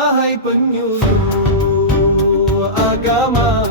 bahay, pagyulo, agama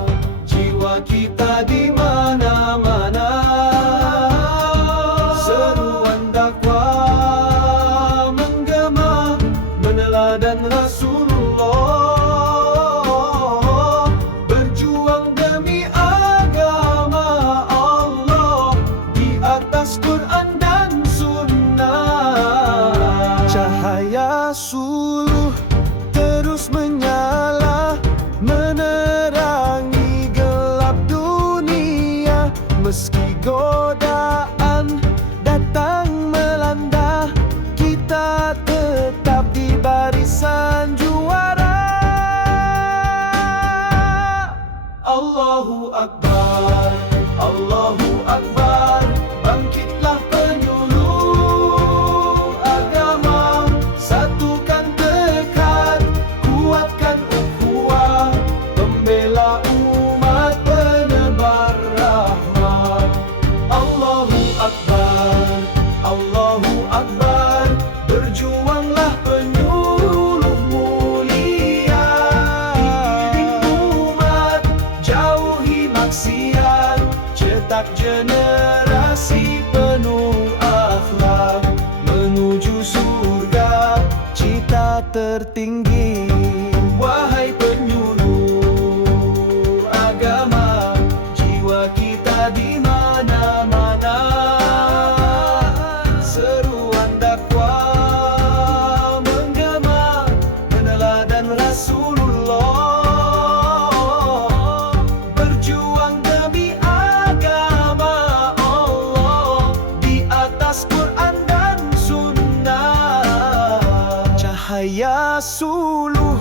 Meski godaan datang melanda Kita tetap di barisan juara. Allahu Akbar Allahu Akbar Cetak generasi penuh akhlak Menuju surga. Cita tertinggi Suluh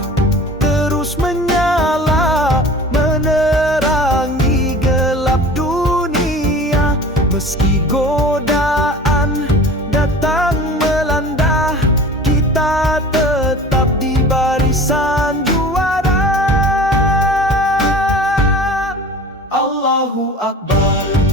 terus menyala Menerangi gelap dunia. Meski godaan datang melanda Kita tetap di barisan juara. Allahu Akbar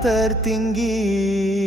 tertinggi